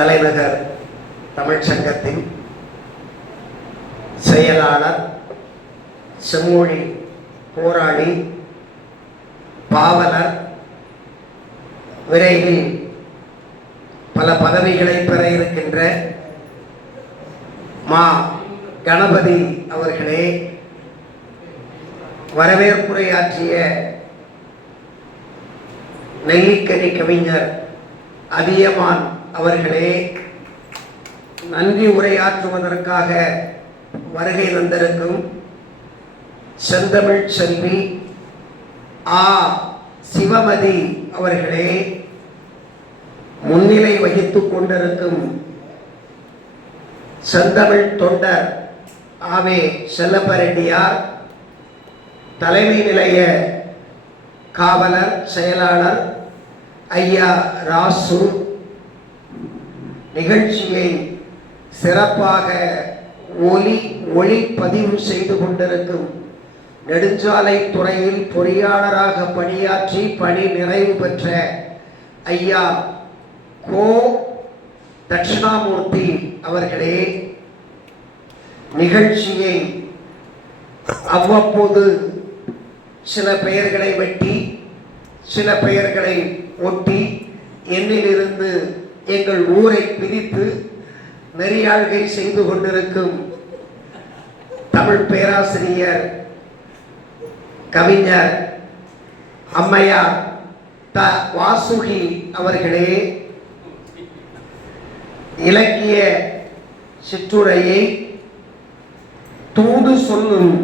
தலைநகர் தமிழ்ச்சங்கத்தின் செயலாளர், செம்மொழி போராளி, பாவலர், விரைவில் பல பதவிகளை பெற இருக்கின்ற மா கணபதி அவர்களே, வரவேற்புரையாற்றிய நெல்லிக்கனி கவிஞர் அதியமான் அவர்களே, நன்றி உரையாற்றுவதற்காக வருகை தந்திருக்கும் செந்தமிழ் செல்வி ஆ சிவமதி அவர்களே, முன்னிலை வகித்துக் கொண்டிருக்கும் செந்தமிழ் தொண்டர் ஆவே செல்லப்பரெட்டியார், தலைமை நிலைய காவலர் செயலாளர் ஐயா ராசு, நிகழ்ச்சியை சிறப்பாக ஒளிப்பதிவு செய்து கொண்டிருக்கும் நெடுஞ்சாலை துறையில் பொறியாளராக பணியாற்றி பணி நிறைவு பெற்ற ஐயா கோ தட்சிணாமூர்த்தி அவர்களே, நிகழ்ச்சியை அவ்வப்போது சில பெயர்களை வெட்டி சில பெயர்களை ஒட்டி எண்ணிலிருந்து எங்கள் ஊரை பிரித்து நெறியாள்கை செய்து கொண்டிருக்கும் தமிழ் பேராசிரியர் கவிஞர் அம்மையார் த வாசுகி அவர்களே, இலக்கிய சிற்றுரையை தூது சொல்லும்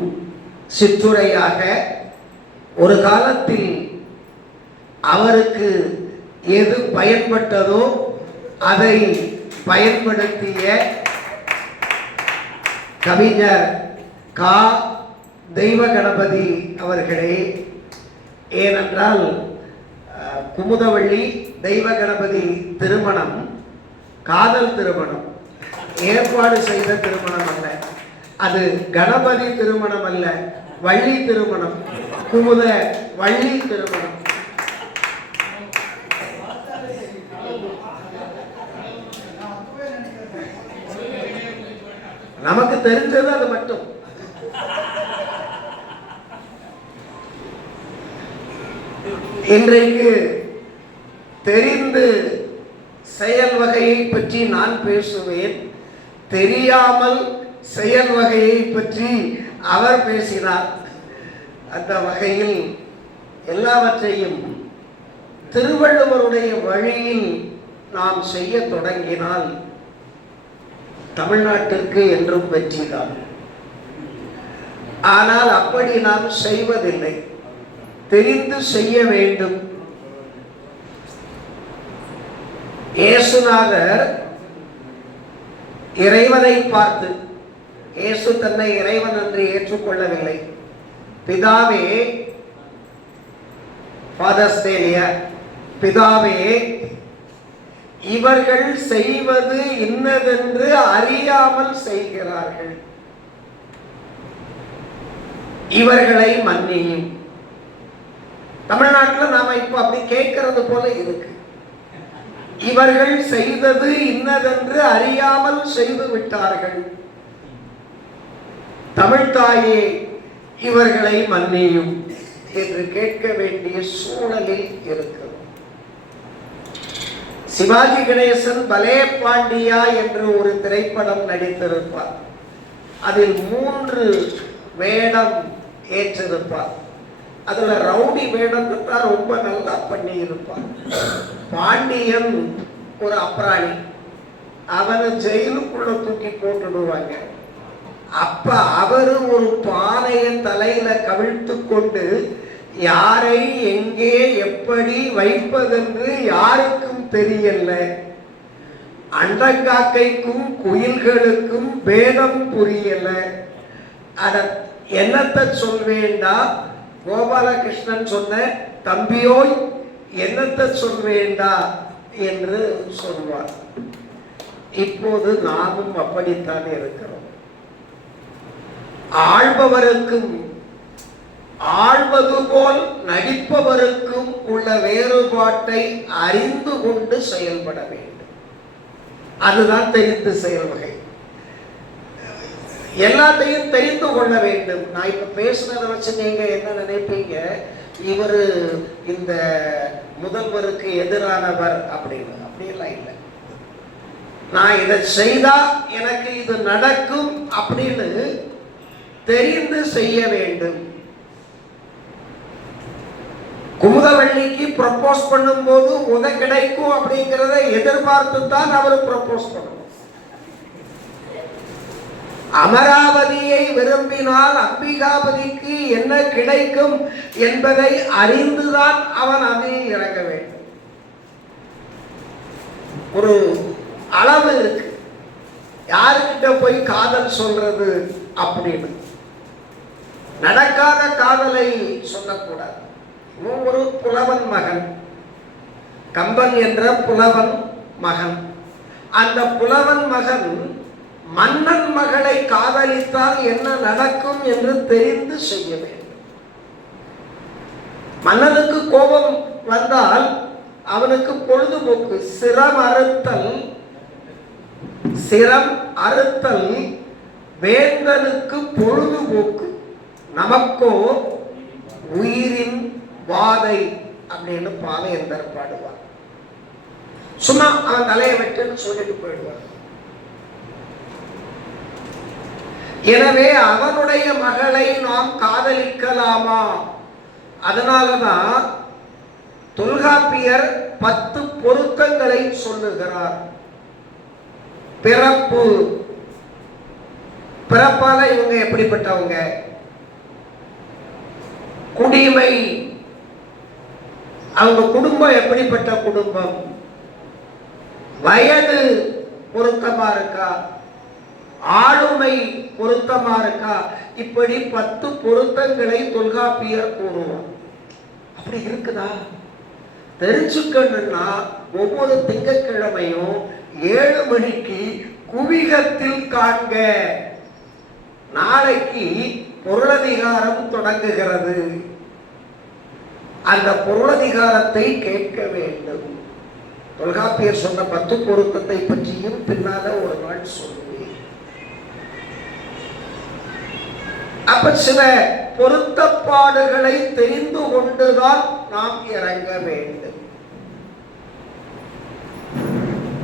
சிற்றுரையாக ஒரு காலத்தில் அவருக்கு எது பயன்பட்டதோ அதை பயன்படுத்திய கவிஞர் கா தெய்வ கணபதி அவர்களே, ஏனென்றால் குமுதவள்ளி தெய்வ கணபதி திருமணம் காதல் திருமணம், ஏற்பாடு செய்த திருமணம் அல்ல. அது கணபதி திருமணம் அல்ல, வள்ளி திருமணம், குமுத வள்ளி திருமணம். நமக்கு தெரிஞ்சது அது மட்டும். இன்றைக்கு தெரிந்து செயல் வகையை பற்றி நான் பேசுவேன், தெரியாமல் செயல் வகையை பற்றி அவர் பேசினார். அந்த வகையில் எல்லாவற்றையும் திருவள்ளுவருடைய வழியில் நாம் செய்ய தொடங்கினால் தமிழ்நாட்டிற்கு என்றும் வெற்றிதான். ஆனால் அப்படி நாம் செய்வதில்லை, தெரிந்து செய்ய வேண்டும். இயேசுநாதர் இறைவனை பார்த்து, இயேசு தன்னை இறைவன் என்று ஏற்றுக்கொள்ளவில்லை. பிதாவே, ஃபாதர்ஸ் டேலியா, பிதாவே இவர்கள் செய்வது இன்னதென்று அறியாமல் செய்கிறார்கள், இவர்களை மன்னியும். தமிழ்நாட்டில் நாம இப்ப அப்படி கேட்கறது போல இருக்கு. இவர்கள் செய்தது இன்னதென்று அறியாமல் செய்து விட்டார்கள், தமிழ்தாயே இவர்களை மன்னியும் என்று கேட்க வேண்டிய சூழலில் இருக்கிறது. சிவாஜி கணேசன் பலே பாண்டியா என்று ஒரு திரைப்படம் நடித்திருப்பார். அதில் 3 வேடம் ஏற்றிருப்பார். அதுல ரவுடி வேடம் தான் ரொம்ப நல்லா பண்ணி இருப்பார். பாண்டியன் ஒரு அப்ராணி, அவனை ஜெயிலுக்குள்ள தூக்கி போட்டுடுவாங்க. அப்ப அவரு ஒரு பானையை தலையில கவிழ்த்து கொண்டு யாரை எங்கே எப்படி வைப்பதென்று யாருக்கும் தெரியல, அண்டங்காக்கைக்கும் குயில்களுக்கும் பேதம் புரியல. அத என்னத்தை சொல்வேண்டா, கோபாலகிருஷ்ணன் சொன்ன தம்பியோய் என்னத்தை சொல்வேண்டா என்று சொல்வார். இப்போது நாமும் அப்படித்தான் இருக்கிறோம். ஆள்பவருக்கும் ஆள்வது போல் நடிப்பவருக்கும் உள்ள வேறுபாட்டை அறிந்து கொண்டு செயல்பட வேண்டும். அதுதான் தெரிந்து செயல் வகை. எல்லாத்தையும் தெரிந்து கொள்ள வேண்டும். நான் இப்ப பேசுனதை வச்சு நீங்க என்ன நினைப்பீங்க, இவர் இந்த முதல்வருக்கு எதிரானவர் அப்படின்னு. அப்படியெல்லாம் இல்லை. நான் இதை செய்தா எனக்கு இது நடக்கும் அப்படின்னு தெரிந்து செய்ய வேண்டும். குமுதவள்ளிக்கு ப்ரப்போஸ் பண்ணும் போது உத கிடைக்கும் அப்படிங்கிறத எதிர்பார்த்து தான் அவர் ப்ரப்போஸ் பண்ணணும். அமராவதியை விரும்பினால் அம்பிகாபதிக்கு என்ன கிடைக்கும் என்பதை அறிந்துதான் அவன் அதில் இறங்க வேண்டும். ஒரு அளவு இருக்கு. யாருக்கிட்ட போய் காதல் சொல்றது அப்படின்னு. நடக்காத காதலை சொல்லக்கூடாது. ஒரு புலவன் மகன், கம்பன் என்ற புலவன் மகன். அந்த புலவன் மகன் மன்னன் மகளை காதலித்தால் என்ன நடக்கும் என்று தெரிந்து செய்ய வேண்டும். மன்னனுக்கு கோபம் வந்தால் அவனுக்கு பொழுதுபோக்கு. சிரம் அறுத்தல் வேந்தனுக்கு பொழுதுபோக்கு, நமக்கோ உயிரின் வாதை அப்படின்னு பாவேந்தர் பாடுவார். சும்மா அவன் தலையை வெட்டுன்னு சொல்லிட்டு போயிடுவார். எனவே அவனுடைய மகளை நாம் காதலிக்கலாமா? அதனாலதான் தொல்காப்பியர் 10 பொருத்தங்களை சொல்லுகிறார். பிறப்பு, பிறப்பால இவங்க எப்படிப்பட்டவங்க? குடிமை, அவங்க குடும்பம் எப்படிப்பட்ட குடும்பம்? வயது பொருத்தமா இருக்கா? ஆளுமை பொருத்தமா இருக்கா? இப்படி 10 பொருத்தங்களை தொல்காப்பியர் கூறுவார். அப்படி இருக்குதா? தெரிஞ்சுக்கணும்னா ஒவ்வொரு திங்கட்கிழமையும் 7 மணிக்கு குவிகத்தில் காண்க. நாளைக்கு பொருளதிகாரம் தொடங்குகிறது. அந்த பொருளதிகாரத்தை கேட்க வேண்டும். தொல்காப்பியர் சொன்ன 10 பொருத்தத்தை பற்றியும் பின்னால ஒரு நாள் சொல்லுவேன். அப்ப சில பொருத்தப்பாடுகளை தெரிந்து கொண்டுதான் நாம் இறங்க வேண்டும்.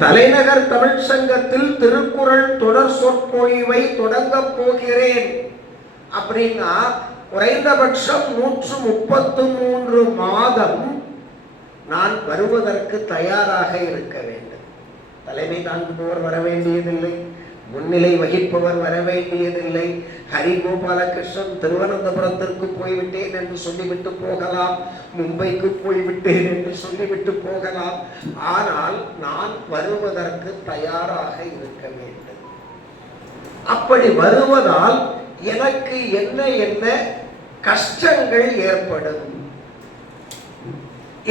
தலைநகர் தமிழ் சங்கத்தில் திருக்குறள் தொடர் சொற்பொழிவை தொடங்க போகிறேன் அப்படின்னா குறைந்தபட்சம் 133 மாதம் நான் வருவதற்கு தயாராக இருக்க வேண்டும். தலைமை தாங்குபவர் வர வேண்டியதில்லை, முன்னிலை வகிப்பவர் வர வேண்டியதில்லை. ஹரிகோபாலகிருஷ்ணன் திருவனந்தபுரத்திற்கு போய்விட்டேன் என்று சொல்லிவிட்டு போகலாம், மும்பைக்கு போய்விட்டேன் என்று சொல்லிவிட்டு போகலாம். ஆனால் நான் வருவதற்கு தயாராக இருக்க வேண்டும். அப்படி வருவதால் எனக்கு என்ன என்ன கஷ்டங்கள் ஏற்படும்,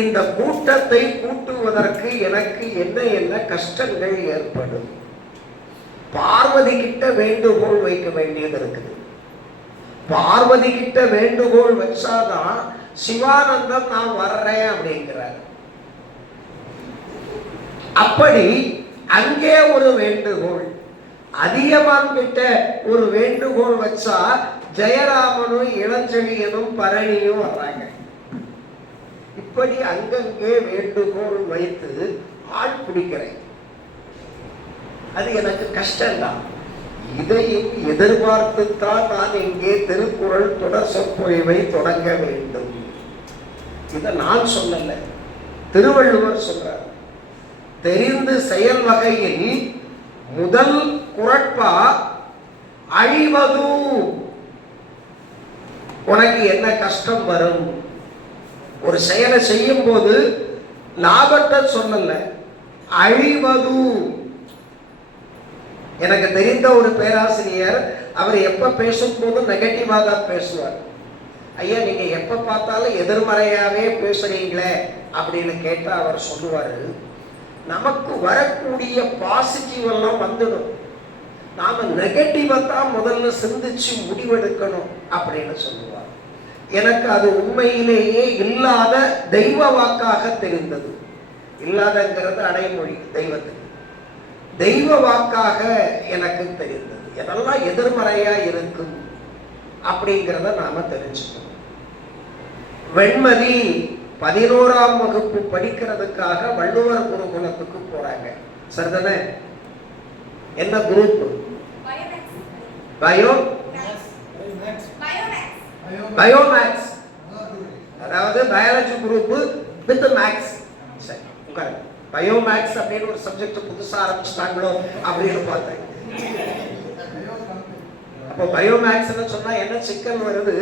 இந்த கூட்டத்தை கூட்டுவதற்கு எனக்கு என்ன என்ன கஷ்டங்கள் ஏற்படும். பார்வதி கிட்ட வேண்டுகோள் வைக்க வேண்டியது இருக்குது. பார்வதி கிட்ட வேண்டுகோள் வச்சாதான் சிவானந்தம் நான் வர்றேன் அப்படிங்கிறார். அப்படி அங்கே ஒரு வேண்டுகோள், அதியமான் கிட்ட ஒரு வேண்டுகோள் வச்சா ஜெயராமனும் இளஞ்செழியனும் பரணியும் வர்றாங்க. இப்படி அங்கங்கே வேண்டுகோள் வைத்து ஆள் பிடிக்கிறேன். அது எனக்கு கஷ்டம்தான். இதையும் எதிர்பார்த்துத்தான் நான் இங்கே திருக்குறள் தொடர் சொற்பொழிவை தொடங்க வேண்டும். இதை நான் சொல்லல, திருவள்ளுவர் சொல்றார். தெரிந்து செயல் வகையில் முதல் குறட்பா அழிவது. உனக்கு என்ன கஷ்டம் வரும்? ஒரு செயலை செய்யும் போது லாபத்தை சொல்லல, அழிவது. எனக்கு தெரிந்த ஒரு பேராசிரியர், அவர் எப்ப பேசும்போது நெகட்டிவா தான் பேசுவார். ஐயா நீங்க எப்ப பார்த்தாலும் எதிர்மறையாவே பேசுறீங்களே அப்படின்னு கேட்டா அவர் சொல்லுவாரு, நமக்கு வரக்கூடிய பாசிட்டிவ் எல்லாம் வந்துடும், நாம நெகட்டிவா தான் முதல்ல சிந்திச்சு முடிவெடுக்கணும் அப்படின்னு சொல்லுவார். எனக்கு அது உண்மையிலேயே இல்லாத தெய்வ வாக்காக தெரிந்தது. இல்லாதங்கிறது அடைமொழி தெய்வத்துக்கு. தெய்வ வாக்காக எனக்கு தெரிந்தது. எதெல்லாம் எதிர்மறையா இருக்கும் அப்படிங்கிறத நாம தெரிஞ்சுக்கணும். வெண்மதி 11ஆம் வகுப்பு படிக்கிறதுக்காக வள்ளுவர் குருகுலத்துக்கு போறாங்க. சரிதானே? என்ன குரூப்? பயோமேக்ஸ், அதாவது பயாலஜி குரூப் வித் மேக்ஸ். சரி, உட்காருங்க. பயோமேக்ஸ் அப்படின்னு ஒரு சப்ஜெக்ட் புதுசா ஆரம்பிச்சிட்டாங்களோ அப்படின்னு பார்த்தேன். அப்போ பயோமேக்ஸ்னு சொன்னா என்ன சிக்கல் வருது?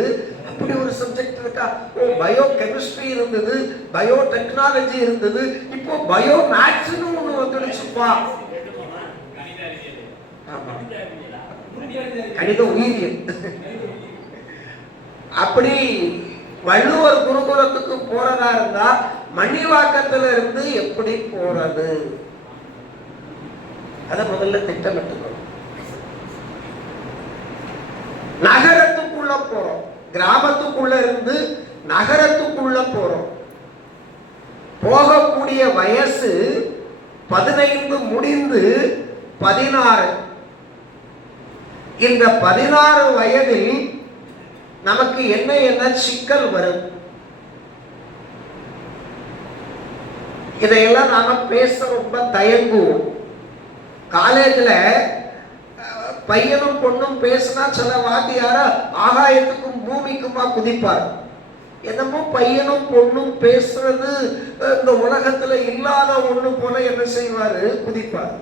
அப்படி ஒரு சப்ஜெக்ட் இருக்கா? ஓ, பயோ கெமிஸ்ட்ரி இருந்தது, பயோ டெக்னாலஜி இருந்தது, இப்போ பயோமேக்ஸ்னு ஒண்ணு வந்துடுச்சுப்பா. கணித உயிரியல். அப்படி வள்ளுவர் குருகுலத்துக்கு போறதா இருந்தா மணிவாக்கத்துல இருந்து எப்படி போறது? அத முதல்ல திட்டமிட்டுக்கணும். நகரத்துக்குள்ள போறோம், கிராமத்துக்குள்ள இருந்து நகரத்துக்குள்ள போறோம். போகக்கூடிய வயசு 15 முடிந்து 16. இந்த 16 வயதில் நமக்கு என்ன என்ன சிக்கல் வரும்? இதையெல்லாம் நாம பேச ரொம்ப தயங்குவோம். காலேஜ்ல பையனும் பொண்ணும் பேசினா சில வாத்தியார ஆகாயத்துக்கும் பூமிக்குமா குதிப்பார். என்னமோ பையனும் பொண்ணும் பேசுறது இந்த உலகத்துல இல்லாத ஒண்ணு போல என்ன செய்வாரு? குதிப்பார்.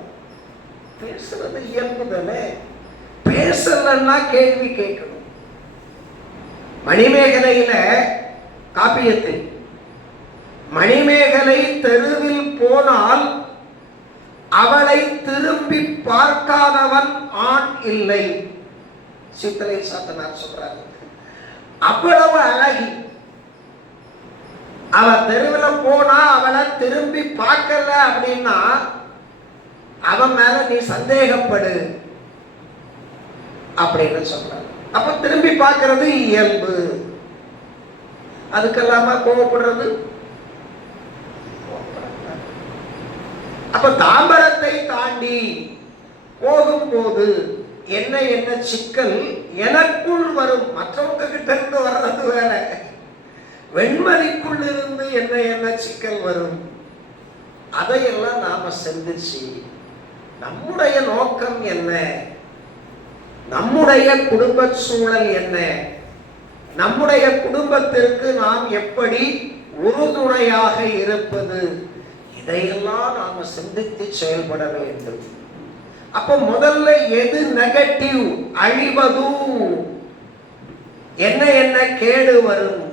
பேசுறது இயல்பு தானே. பேசலன்னா கேள்வி கேட்கணும். மணிமேகலையில காப்பியத்தில் மணிமேகலை தெருவில் போனால் அவளை திரும்பி பார்க்காதவன் ஆண் இல்லை. சித்தலை சாத்தனார் சொல்றாரு. அவ்வளவு அழகி. அவ தெருவில் போனா அவளை திரும்பி பார்க்கல அப்படின்னா அவன் மேல நீ சந்தேகப்படு அப்படின்னு சொல்றாரு. அப்ப திரும்பி பார்க்கிறது இயல்பு. அதுக்கெல்லாம கோபப்படுறது? அப்ப தாம்பரத்தை தாண்டி போகும்போது என்ன என்ன சிக்கல் எனக்குள் வரும்? மற்றவங்க கிட்ட இருந்து வர்றது வேற. வெண்மதிக்குள் இருந்து என்ன என்ன சிக்கல் வரும்? அதையெல்லாம் நாம சிந்திச்சு நம்முடைய நோக்கம் என்ன, நம்முடைய குடும்ப சூழல் என்ன, நம்முடைய குடும்பத்திற்கு நாம் எப்படி உறுதுணையாக இருப்பது, இதையெல்லாம் நாம சிந்தித்து செயல்பட வேண்டும். அப்ப முதல்ல எது நெகட்டிவ், அழிவது, என்ன என்ன கேடு வரும்?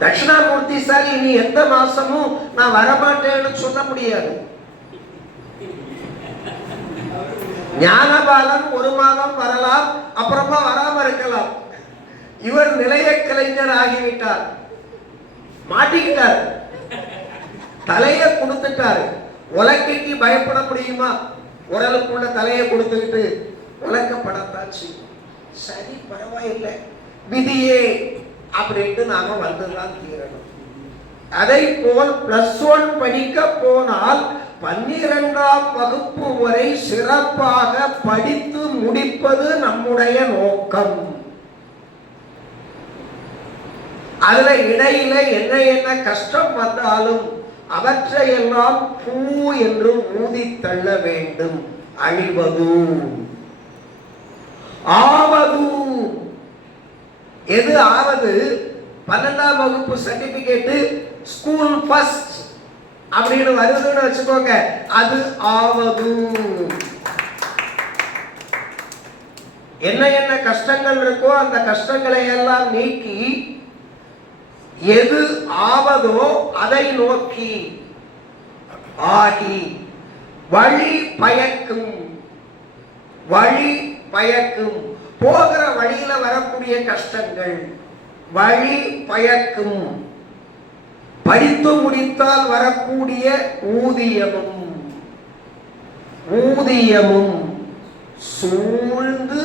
தட்சிணாமூர்த்தி சார் இனி எந்த மாசமும் நான் வரமாட்டேன்னு சொல்ல முடியாது. ஞானபாலன் 1 மாதம் வரலாம், அப்புறமா வராம இருக்கலாம். இவர் நிலைய கலைஞர் ஆகிவிட்டார், மாட்டிக்கிட்டார், தலையை கொடுத்துட்டாரு. உலக்கைக்கு பயப்பட முடியுமா? உடலுக்குள்ள தலையை கொடுத்துக்கிட்டு உலக்கப்படத்தாச்சு. சரி, பரவாயில்லை, விதியே அப்படின்ட்டு நாம வந்துதான் தீரணும். அதை போல் +1 படிக்க போனால் 12ஆம் வகுப்பு வரை சிறப்பாக படித்து முடிப்பது நம்முடைய நோக்கம். அதுல இடையில என்ன என்ன கஷ்டம் வந்தாலும் அவற்றையெல்லாம் பூ என்று ஊதி தள்ள வேண்டும். அழிவது, ஆவது. எது ஆவது? 12ஆம் வகுப்பு சர்டிபிகேட் ஸ்கூல் ஃபர்ஸ்ட் அப்படின்னு வருதுன்னு வச்சுக்கோங்க, அது ஆவது. என்ன என்ன கஷ்டங்கள் இருக்கோ அந்த கஷ்டங்களை எல்லாம் நீக்கி எது ஆவதோ அதை நோக்கி ஆகி வழி பயக்கும். வழி பயக்கும், போகிற வழியில வரக்கூடிய கஷ்டங்கள் வழி பயக்கும். படித்து முடித்தால் வரக்கூடிய ஊதியமும் ஊதியமும் சூழ்ந்து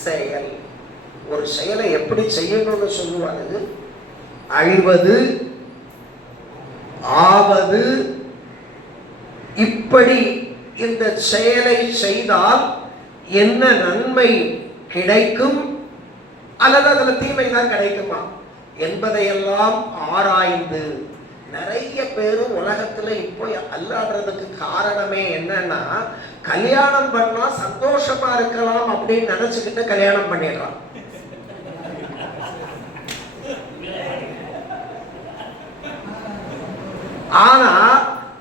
செயல். ஒரு செயலை எப்படி செய்யணும்னு சொல்லுவாங்க? அழிவது, ஆவது, இப்படி இந்த செயலை செய்தால் என்ன நன்மை கிடைக்கும் அல்லது அதுல தீமை தான் கிடைக்குமா என்பதையெல்லாம் ஆராய்ந்து நிறைய பேரு உலகத்துல இப்போ அல்லாடுறதுக்கு காரணமே என்னன்னா, கல்யாணம் பண்ணா சந்தோஷமா இருக்கலாம் அப்படின்னு நினைச்சுக்கிட்டு கல்யாணம் பண்ணிடுறான். ஆனா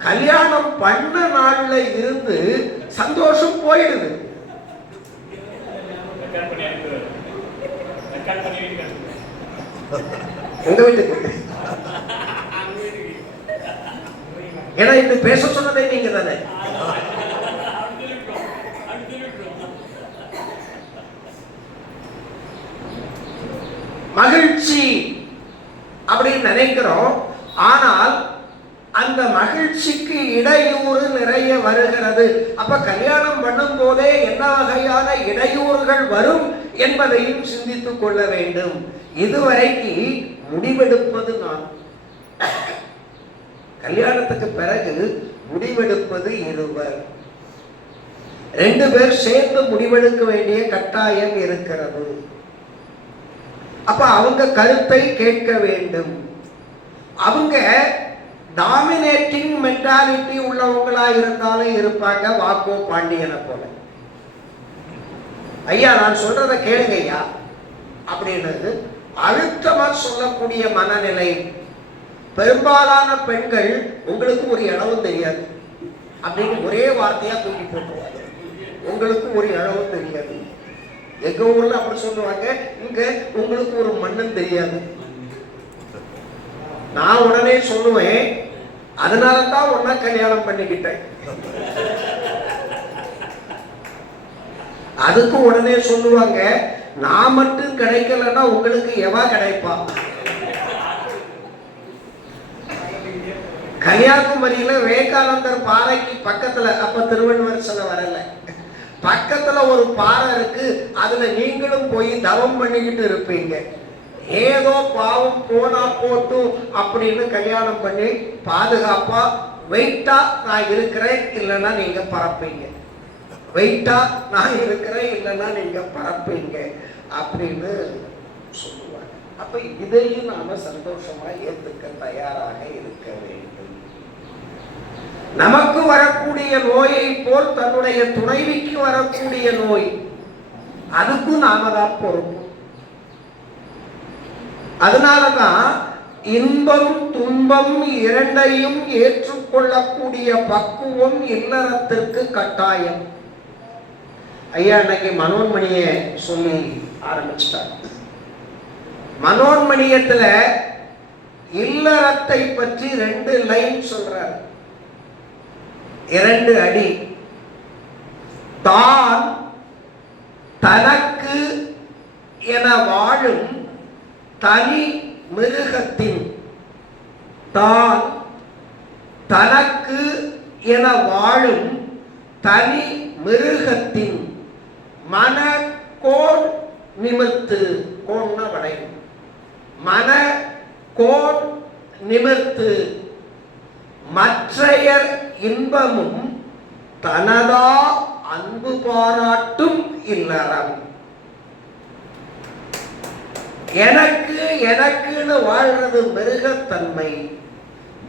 கல்யாணம் பண்ண நாள்ல இருந்து சந்தோஷம் போயிடுது. உங்க வீட்டுக்கு ஏன்னா இப்படி பேச சொன்னதே நீங்க தானே. மகிழ்ச்சி அப்படின்னு நினைக்கிறோம், ஆனால் அந்த மகிழ்ச்சிக்கு இடையூறு நிறைய வருகிறது. அப்ப கல்யாணம் பண்ணும் போதே என்ன வகையான இடையூறுகள் வரும் என்பதையும் சிந்தித்துக் கொள்ள வேண்டும். இதுவரைக்கு முடிவெடுப்பது நான், கல்யாணத்துக்கு பிறகு முடிவெடுப்பது இருவர். 2 பேர் சேர்ந்து முடிவெடுக்க வேண்டிய கட்டாயம் இருக்கிறது. அப்ப அவங்க கருத்தை கேட்க வேண்டும். அவங்க டாமினேட்டிங் மென்டாலிட்டி உள்ளவங்களா இருந்தாலும் இருப்பாங்க, வாக்கோ பாண்டியனை போல. ஐயா நான் சொல்றத கேளுங்க ஐயா அப்படின்றது அழுத்தமா சொல்லக்கூடிய மனநிலை. பெரும்பாலான பெண்கள் உங்களுக்கு ஒரு இளவும் தெரியாது அப்படின்னு ஒரே வார்த்தையா தூக்கி போட்டுருவாங்க. உங்களுக்கு ஒரு இளவும் தெரியாது. எங்க ஊர்ல அப்படி சொல்லுவாங்க, இங்க உங்களுக்கு ஒரு மண்ணும் தெரியாது. நான் உடனே சொல்லுவேன், அதனாலதான் ஒன்னா கல்யாணம் பண்ணிக்கிட்டேன். அதுக்கு உடனே சொல்லுவாங்க, நான் மட்டும் கிடைக்கலன்னா உங்களுக்கு எவா கிடைப்பா? கன்னியாகுமரியில விவேகானந்தர் பாறைக்கு பக்கத்துல, அப்ப திருவள்ளுவர் சொல்ல வரல, பக்கத்துல ஒரு பாறை இருக்கு. அதுல நீங்களும் போய் தவம் பண்ணிக்கிட்டு இருப்பீங்க. ஏதோ பாவம் போனா போட்டும் அப்படின்னு கல்யாணம் பண்ணி பாதுகாப்பா வெயிட்டா நான் இருக்கிறேன், இல்லைன்னா நீங்க பறப்பீங்க. வெயிட்டா நான் இருக்கிறேன், இல்லைன்னா நீங்க பறப்பீங்க அப்படின்னு சொல்லுவாங்க. அப்ப இதையும் நாம சந்தோஷமா ஏத்துக்க தயாராக இருக்க வேண்டும். நமக்கு வரக்கூடிய நோயை போல் தன்னுடைய துணைவிக்கு வரக்கூடிய நோய், அதுக்கும் நாம தான் பொறுப்பு. அதனாலதான் இன்பம் துன்பம் இரண்டையும் ஏற்றுக்கொள்ளக்கூடிய பக்குவம் இல்லறத்திற்கு கட்டாயம். ஐயா இன்னைக்கு மனோன்மணிய சொல்லி ஆரம்பிச்சிட்டார். மனோன்மணியத்துல இல்லறத்தை பற்றி 2 லைன் சொல்றார், 2 அடி. தான் தனக்கு என வாழும் தனி மிருகத்தின், தான் தனக்கு என வாழும் தனி மிருகத்தின் மன கோன் நிமிர்த்து, கோன்னா வடை, மன கோன் நிமிர்த்து மற்றையர் இன்பமும் தனதா அன்பு பாராட்டும் இல்லறம். எனக்கு எனக்குன்னு வாழ்றது மிருகத்தன்மை.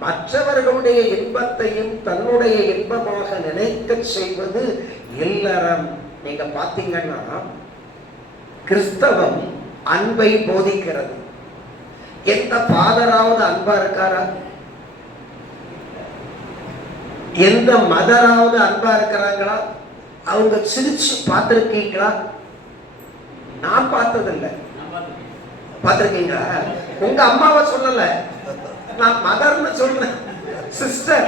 மற்றவர்களுடைய இன்பத்தையும் தன்னுடைய இன்பமாக நினைக்க செய்வது இல்லறம். நீங்க பாத்தீங்கன்னா கிறிஸ்தவம் அன்பை போதிக்கிறது. எந்த ஃபாதராவது அன்பா இருக்காரா? எந்த மதராவது அன்பா இருக்கிறாங்களா? அவங்க சிரிச்சு பார்த்திருக்கீங்களா? நான் பார்த்ததில்லை. பார்த்திருக்கீங்களா? உங்க அம்மாவை சொல்லல, நான் மதர்னு சொல்றேன். சிஸ்டர்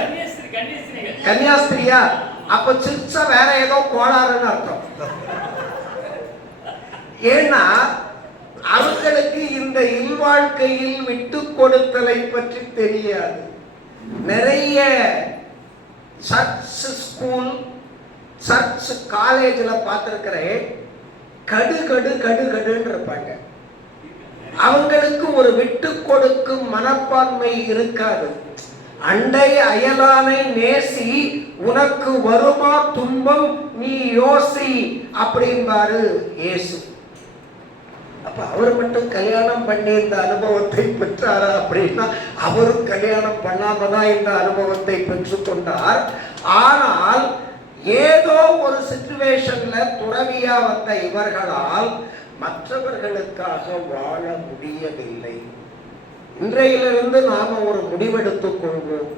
கன்னியாஸ்திரியா? அப்ப சிரிச்சா வேற ஏதோ கோளாறுன்னு அர்த்தம். ஏன்னா அவர்களுக்கு இந்த இல்வாழ்க்கையில் விட்டு கொடுத்தலை பற்றி தெரியாது. நிறைய சர்ச் ஸ்கூல் சர்ச் காலேஜில் பார்த்திருக்கிறேன், கடு கடு கடு கடுன்னு இருப்பாங்க. அவங்களுக்கு ஒரு விட்டு கொடுக்கும் மனப்பான்மை இருக்காது. அண்டை அயலானை நேசி, உனக்கு வருமா துன்பம் நீ யோசி அப்படிம்பாரு இயேசு. அப்ப அவர் மட்டும் கல்யாணம் பண்ணி இந்த அனுபவத்தை பெற்றாரா அப்படின்னா, அவரும் கல்யாணம் பண்ணாமதான் இந்த அனுபவத்தை பெற்றுக்கொண்டார். ஆனால் ஏதோ ஒரு சிச்சுவேஷன்ல துறவியா வந்த இவர்களால் மற்றவர்களுக்காக வாழ முடியவில்லை. இன்றையிலிருந்து நாம ஒரு முடிவெடுத்துக் கொள்வோம்.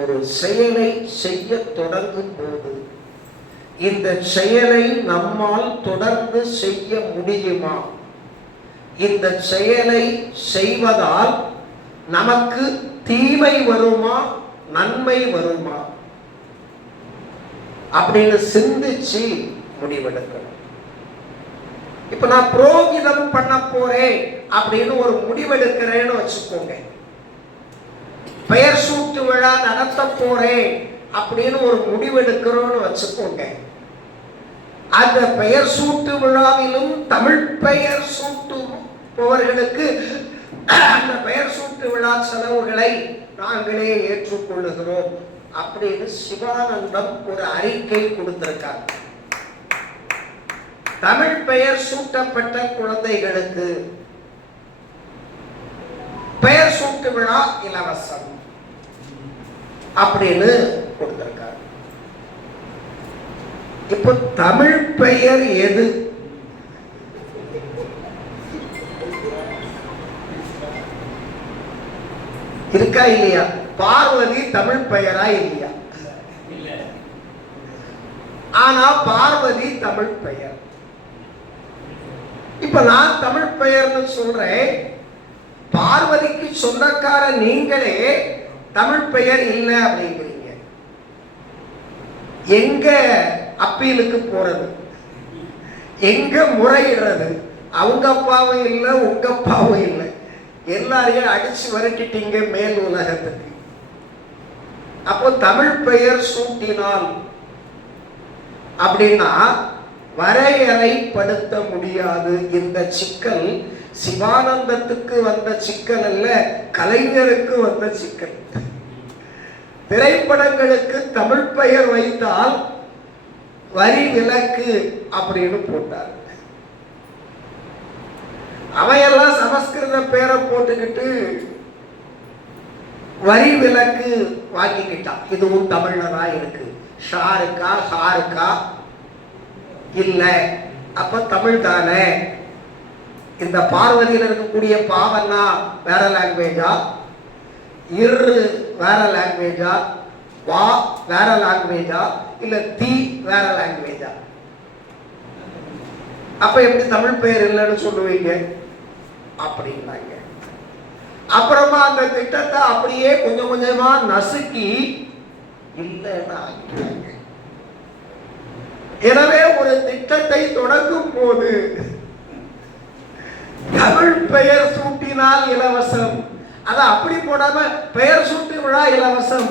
ஒரு செயலை செய்ய தொடங்கும் போது இந்த செயலை நம்மால் தொடர்ந்து செய்ய முடியுமா? இந்த செயலை செய்வதால் நமக்கு தீமை வருமா, நன்மை வருமா அப்படின்னு சிந்திச்சு முடிவெடுக்கணும். இப்ப நான் புரோகிதம் பண்ண போறேன் அப்படின்னு ஒரு முடிவெடுக்கிறேன்னு வச்சுக்கோங்க. பெயர் சூட்டு விழா நடத்த போறேன் அப்படின்னு ஒரு முடிவெடுக்கிறோன்னு வச்சுக்கோங்க. அந்த பெயர் சூட்டு விழாவிலும் தமிழ் பெயர் சூட்டுபவர்களுக்கு அந்த பெயர் சூட்டு விழா செலவுகளை நாங்களே ஏற்றுக்கொள்ளுகிறோம் அப்படின்னு சிவானந்தம் ஒரு அறிக்கை கொடுத்திருக்காங்க. தமிழ் பெயர் சூட்டப்பட்ட குழந்தைகளுக்கு பெயர் சூட்டு விழா இலவசம் அப்படின்னு கொடுத்திருக்காங்க. இப்ப தமிழ் பெயர் எது? இருக்கா இல்லையா? பார்வதி தமிழ் பெயரா இல்லையா? ஆனா பார்வதி தமிழ் பெயர். இப்ப நான் தமிழ் பெயர்னு சொல்றேன். பார்வதிக்கு சொந்தக்கார நீங்களே தமிழ் பெயர் இல்லை அப்படிங்கிறீங்க. எங்க அப்பீலுக்கு போறது? எங்க முறையிடுறது? அவங்க அப்பாவும் இல்லை, உங்க அப்பாவும் இல்லை, எல்லாரையும் அடிச்சு விரட்டிட்டீங்க மேல் உலகத்துக்கு. அப்போ தமிழ் பெயர் சூட்டினால் அப்படின்னா வரையறைப்படுத்த முடியாது. இந்த சிக்கல் சிவானந்தத்துக்கு வந்த சிக்கல் அல்ல, கலைஞருக்கு வந்த சிக்கல். திரைப்படங்களுக்கு தமிழ் பெயர் வைத்தால் வரி விலக்கு அப்படின்னு போட்டார். அவையெல்லாம் சமஸ்கிருத பேரை போட்டுக்கிட்டு வரி விலக்கு வாங்கிக்கிட்டான். இதுவும் தமிழ்ல தான் இருக்கு. ஷா இருக்கா, ஹா இருக்கா? இல்ல. அப்ப தமிழ் தானே. இந்த பார்வதியில் இருக்கக்கூடிய பாவன்னா வேற லாங்குவேஜா, இரு வேற லாங்குவேஜா, வா வேற லாங்குவேஜா, இல்ல தீ வேற லாங்குவேஜா? அப்ப எப்படி தமிழ் பெயர் இல்லைன்னு சொல்லுவீங்க அப்படின்னாங்க. அப்புறமா அந்த திட்டத்தை அப்படியே கொஞ்சம் கொஞ்சமா நசுக்கி இல்லைன்னா ஆக்கிட்டாங்க. எனவே ஒரு திட்டத்தை தொடங்கும் போது தமிழ் பெயர் சூட்டினால் இலவசம், அத அப்படி போடாம பெயர் சூட்டு விழா இலவசம்.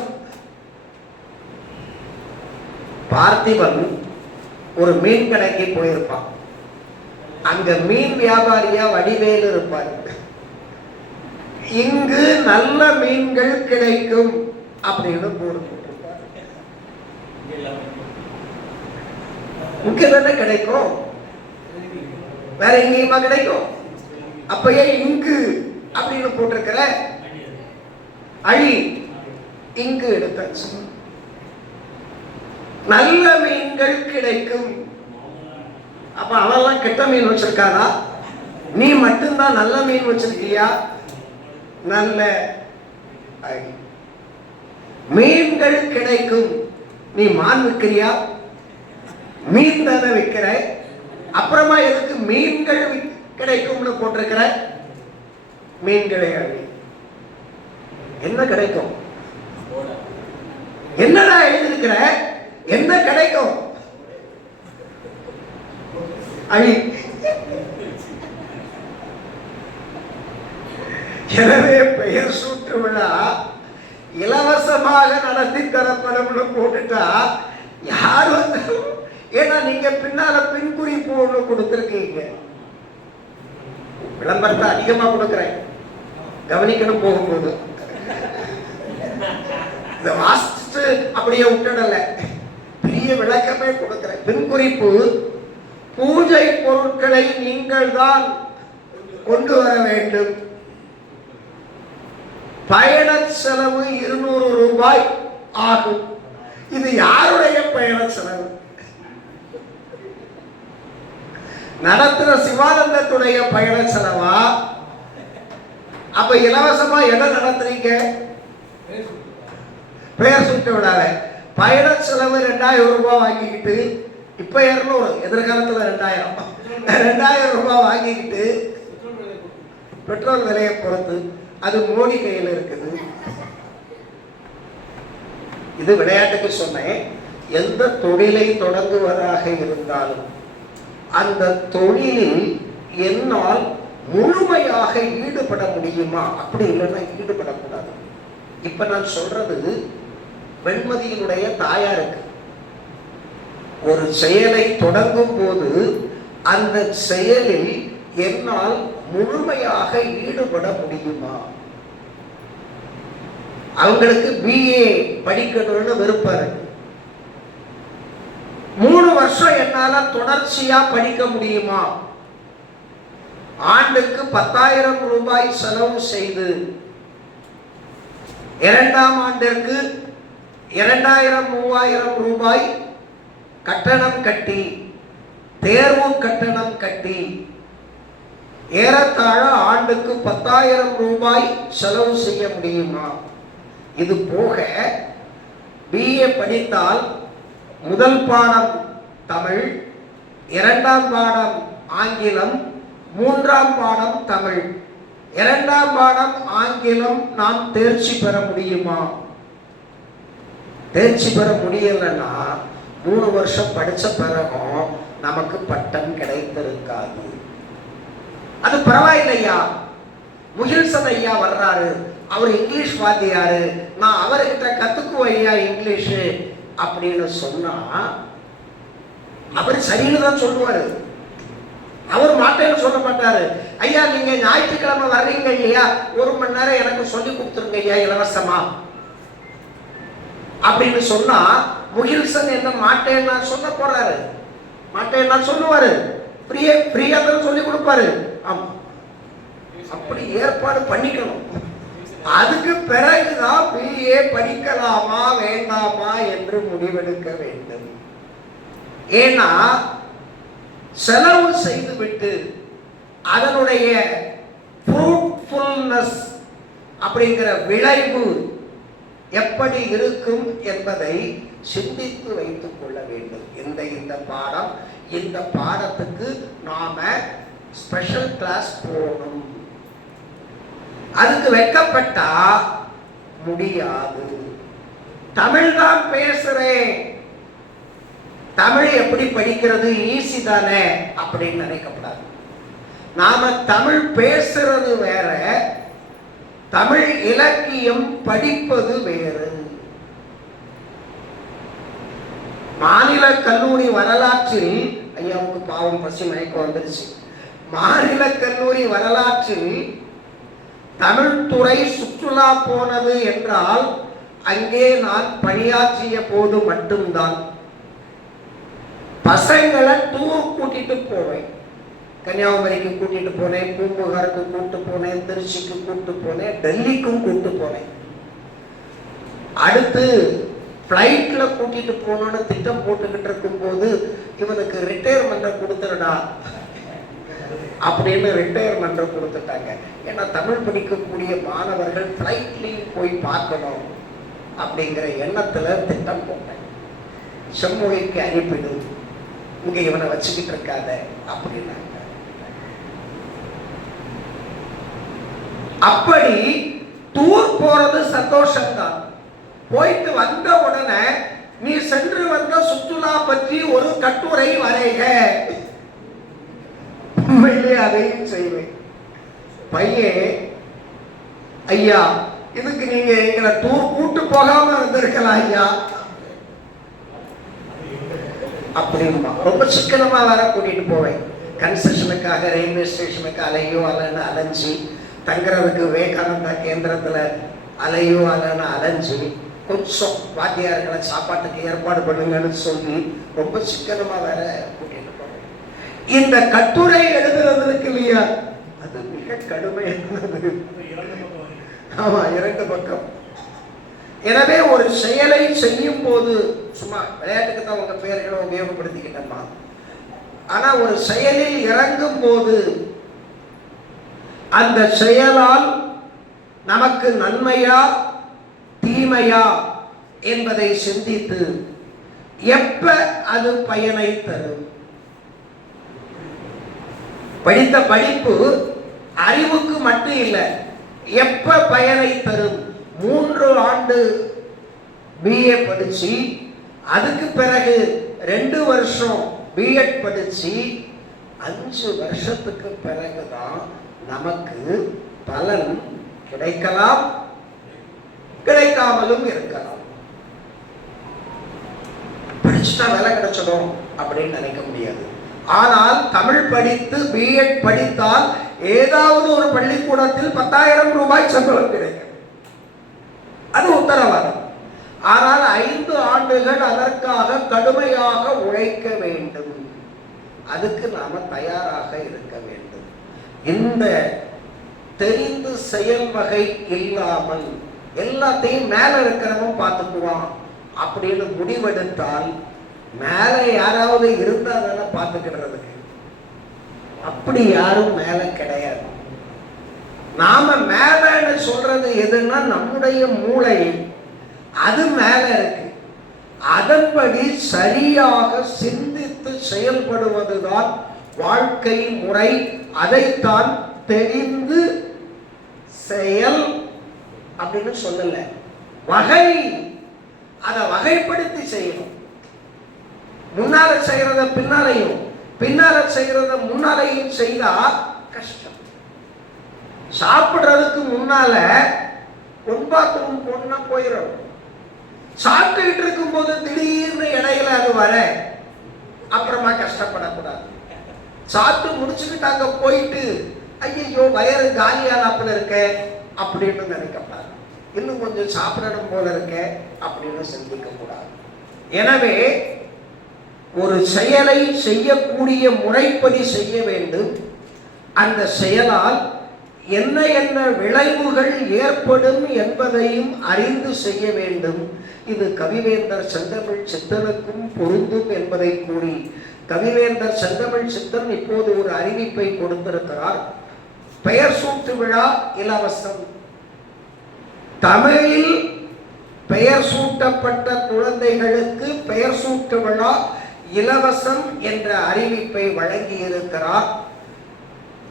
பார்த்திபன் ஒரு மீன் கடைக்கு போயிருப்பான். அங்க மீன் வியாபாரியா வடிவேலு இருப்பாரு. இங்கு நல்ல மீன்கள் கிடைக்கும் அப்படின்னு போர்டு போட்டிருப்பாரு. இங்க தானே கிடைக்கும், வேற எங்கேயுமா கிடைக்கும்? அப்ப ஏன் இங்கு அப்படின்னு போட்டிருக்கிற? அழி இங்கு எடுத்தாச்சு. நல்ல மீன்கள் கிடைக்கும். அப்ப அவெல்லாம் கெட்ட மீன் வச்சிருக்காரா? நீ மட்டும்தான் நல்ல மீன் வச்சிருக்கியா? நல்ல மீன்கள் கிடைக்கும். நீ மான் விற்கிறியா? மீன் தானே விற்கிற. அப்புறமா எதுக்கு மீன்கள் கிடைக்கும்னு போட்டிருக்கிற? மீன்களை அழி. என்ன கிடைக்கும்? என்னடா எழுதிருக்கிற? என்ன கிடைக்கும்? அழி. எனவே பெயர் சூட்டு விழா இலவசமாக நடத்தி தரப்படும் போட்டுட்டா யார் வந்தாலும், ஏன்னா நீங்க பின்னால பின்குறிப்பு ஒண்ணு கொடுத்திருக்கீங்க. விளம்பரத்தை அதிகமா கொடுக்கிறேன், கவனிக்கணும் போகும்போது. இதை வாசிச்சுட்டு அப்படியே விட்டுடல, பெரிய விளக்கமே கொடுக்கிறேன். பின்குறிப்பு: பூஜை பொருட்களை நீங்கள் தான் கொண்டு வர வேண்டும். பயண செலவு 200 ரூபாய் ஆகும். இது யாருடைய பயண செலவு? நடத்துற சிவானந்தத்துடைய பயண செலவா? அப்ப இலவசமா எதை நடத்துறீங்க? பெயர் சுட்டு விடாத. பயண செலவு 2000 ரூபாய் வாங்கிக்கிட்டு, இப்ப 200, எதிர்காலத்துல 2000 ரூபாய் வாங்கிக்கிட்டு, பெட்ரோல் விலையை பொறுத்து அது மோடி கையில் இருக்குது. இது விளையாட்டுக்கு சொன்னேன். எந்த தொழிலை தொடங்குவதாக இருந்தாலும் அந்த தொழிலில் என்னால் முழுமையாக ஈடுபட முடியுமா? அப்படி இல்லைன்னா ஈடுபடக்கூடாது. இப்ப நான் சொல்றது வெண்மதியினுடைய தாயாருக்கு. ஒரு செயலை தொடங்கும் போது அந்த செயலில் என்னால் முழுமையாக ஈடுபட முடியுமா? அவங்களுக்கு BA படிக்கணும்னு விருப்பம் இருக்கு. 3 வருஷம் என்னால தொடர்ச்சியா படிக்க முடியுமா? ஆண்டுக்கு 10,000 ரூபாய் செலவு செய்து 2ஆம் ஆண்டிற்கு 2000 3000 ரூபாய் கட்டணம் கட்டி, தேர்வு கட்டணம் கட்டி, ஏறத்தாழ ஆண்டுக்கு 10,000 ரூபாய் செலவு செய்ய முடியுமா? இது போக BA படித்தால் முதல் பாடம் தமிழ், 2ஆம் பாடம் ஆங்கிலம், 3ஆம் பாடம் தமிழ், 2ஆம் பாடம் ஆங்கிலம் நாம் தேர்ச்சி பெற முடியுமா? தேர்ச்சி பெற முடியலன்னா 3 வருஷம் படிச்ச பிறகும் நமக்கு பட்டம் கிடைத்திருக்காது. அது பரவாயில்லையா? முகில்சன் ஐயா வர்றாரு, அவர் இங்கிலீஷ் வாத்தியாரு, நான் அவர்கிட்ட கத்துக்குவையா இங்கிலீஷ் அப்படின்னு சொன்னா அவர் சரின்னு தான் சொல்லுவாரு. அவர் மாட்டேன்னு சொல்ல மாட்டாரு. ஐயா நீங்க ஞாயிற்றுக்கிழமை வர்றீங்க இல்லையா, 1 மணி நேரம் எனக்கு சொல்லி கொடுத்துருங்க ஐயா இலவசமா அப்படின்னு சொன்னா முகில்சன் என்ன மாட்டேன்னா சொல்ல போறாரு? மாட்டேன்னா சொல்லுவாரு. ஃப்ரீயா தான் சொல்லி கொடுப்பாரு. ஆமா, அப்படி ஏற்பாடு பண்ணிக்கணும். அதுக்கு பிறகுதான் BA படிக்கலாமா வேண்டாமா என்று முடிவெடுக்க வேண்டும். ஏன்னா செலவு செய்துவிட்டு அதனுடைய ஃப்ரூட்ஃபுல்னஸ் அப்படிங்கிற விளைவு எப்படி இருக்கும் என்பதை சிந்தித்து வைத்துக் கொள்ள வேண்டும். இந்த பாடம், இந்த பாடத்துக்கு நாம ஸ்பெஷல் கிளாஸ் போகணும். அதுக்கு வெட்கப்பட்டா முடியாது. தமிழ் தான் பேசுறேன், தமிழ் எப்படி படிக்கிறது ஈஸி தானே அப்படின்னு நினைக்கப்படாது. நாம தமிழ் பேசுறது வேற, தமிழ் இலக்கியம் படிப்பது வேறு. மாநில கல்லூரி வரலாற்றில், ஐயாவுக்கு பாவம் பசி மயக்கம் வந்துருச்சு, மாநில கல்லூரி வரலாற்றில் தமிழ் துறை சுற்றுலா போனது என்றால் அங்கே நான் பணியாற்றிய போது மட்டும்தான். பசங்களை டூர் கூட்டிட்டு போவேன். கன்னியாகுமரிக்கு கூட்டிட்டு போனேன், பூம்புகாருக்கு கூட்டு போனேன், திருச்சிக்கு கூட்டு போனேன், டெல்லிக்கும் கூட்டு போனேன். அடுத்து பிளைட்ல கூட்டிட்டு போகணும்னு திட்டம் போட்டுக்கிட்டு இருக்கும் போது இவனுக்கு ரிட்டையர்மெண்ட் கொடுத்துருடா அப்படின்னு ரிட்டையர்மெண்ட் கொடுத்துட்டாங்க. ஏன்னா தமிழ் படிக்கக்கூடிய மாணவர்கள் பிளைட்லையும் போய் பார்க்கணும் அப்படிங்கிற எண்ணத்துல திட்டம் போட்டேன். செம்மொழிக்கு அனுப்பிடு, இங்க இவனை வச்சுக்கிட்டு இருக்காத அப்படின்னாங்க. அப்படி டூர் போறது சந்தோஷம்தான். போயிட்டு வந்த உடனே நீ சென்று வந்த சுற்றுலா பற்றி ஒரு கட்டுரை வரைக. உண்மையிலே அதையும் செய்வேன். பையன், ஐயா இதுக்கு நீங்க எங்களை டூர் கூட்டு போகாம இருந்திருக்கலாம் ஐயா அப்படிமா. ரொம்ப சிக்கனமா வர கூட்டிட்டு போவேன். கன்செஷனுக்காக ரயில்வே ஸ்டேஷனுக்கு அலையோ அலைன்னு அலைஞ்சி, தங்குறதுக்கு விவேகானந்தா கேந்திரத்துல அலையோ அலைன்னு அலைஞ்சி, கொஞ்சம் வாத்தியார்களை சாப்பாட்டுக்கு ஏற்பாடு பண்ணுங்கன்னு சொல்லி ரொம்ப சிக்கனமா வேற கூட்டிட்டு போறேன். இந்த கட்டுரை எழுதுறதுக்கு இல்லையா, அது மிக கடுமையானது. ஆமா, 2 பக்கம். எனவே ஒரு செயலை செய்யும் போது, சும்மா விளையாட்டுக்கு தான் உங்க பெயர்களை உபயோகப்படுத்திக்கிட்டோமா, ஆனா ஒரு செயலில் இறங்கும் போது அந்த செயலால் நமக்கு நன்மையா தீமையா என்பதை சிந்தித்து எப்ப அது பயனை தரும். படித்த படிப்பு அறிவுக்கு மட்டும் இல்லை, எப்ப பயனை தரும். 3 ஆண்டு BA படிச்சு, அதுக்கு பிறகு 2 வருஷம் B.Ed படிச்சு 5 வருஷத்துக்கு பிறகுதான் நமக்கு பலன் கிடைக்கலாம், கிடைக்காமலும் இருக்கலாம். படிச்சுட்டா வேலை கிடைச்சிடும் அப்படின்னு நினைக்க முடியாது. ஆனால் தமிழ் படித்து B.Ed படித்தால் ஏதாவது ஒரு பள்ளிக்கூடத்தில் 10,000 ரூபாய் சம்பளம் கிடைக்கும், அது உத்தரவாதம். ஆனால் 5 ஆண்டுகள் அதற்காக கடுமையாக உழைக்க வேண்டும். அதுக்கு நாம தயாராக இருக்க வேண்டும். இந்த தெரிந்து செயல் வகை இல்லாமல் எல்லாத்தையும் மேல இருக்கிறவன் பார்த்துக்குவான் அப்படின்னு முடிவெடுத்தால் மேல யாராவது இருந்தா தானே பார்த்துக்கிடுறதுக்கு. அப்படி யாரும் மேல கிடையாது. நாம மேலன்னு சொல்றது எதுன்னா நம்முடைய மூளை, அது மேல இருக்கு. அதன்படி சரியாக சிந்தித்து செயல்படுவதுதான் வாழ்க்கை முறை. அதைத்தான் தெரிந்து செயல் அப்படின்னு சொல்லல, வகை, அதை வகைப்படுத்தி செய்யணும். முன்னால செய்யறத பின்னாலையும், பின்னால செய்யறத முன்னாலையும் செய்தா கஷ்டம். சாப்பிடுறதுக்கு முன்னால பாத்ரூம் போனா போயிடும். சாப்பிட்டுக்கிட்டு இருக்கும் போது திடீர்னு இடையில அது வர, அப்புறமா கஷ்டப்படக்கூடாது. சாப்பிட்டு முடிச்சுக்கிட்டு அங்க போயிட்டு ஐயோ வயிறு காலியானாப்புல இருக்க அப்படின்னு நினைக்கப்படாது. இன்னும் கொஞ்சம் சாப்பிடணும் போல இருக்க அப்படின்னு சிந்திக்க கூடாது. எனவே ஒரு செயலை செய்யக்கூடிய முறைப்படி செய்ய வேண்டும். அந்த செயலால் என்ன என்ன விளைவுகள் ஏற்படும் என்பதையும் அறிந்து செய்ய வேண்டும். இது கவிவேந்தர் செந்தமிழ் சித்தனுக்கும் பொருந்தும் என்பதை கூறி, கவிவேந்தர் செந்தமிழ் சித்தன் இப்போது ஒரு அறிவிப்பை கொடுத்திருக்கிறார். பெயர் சூட்டு விழா இலவசம். தமிழில் பெயர் சூட்டப்பட்ட குழந்தைகளுக்கு பெயர் சூட்டு விழா இலவசம் என்ற அறிவிப்பை வழங்கி இருக்கிறார்.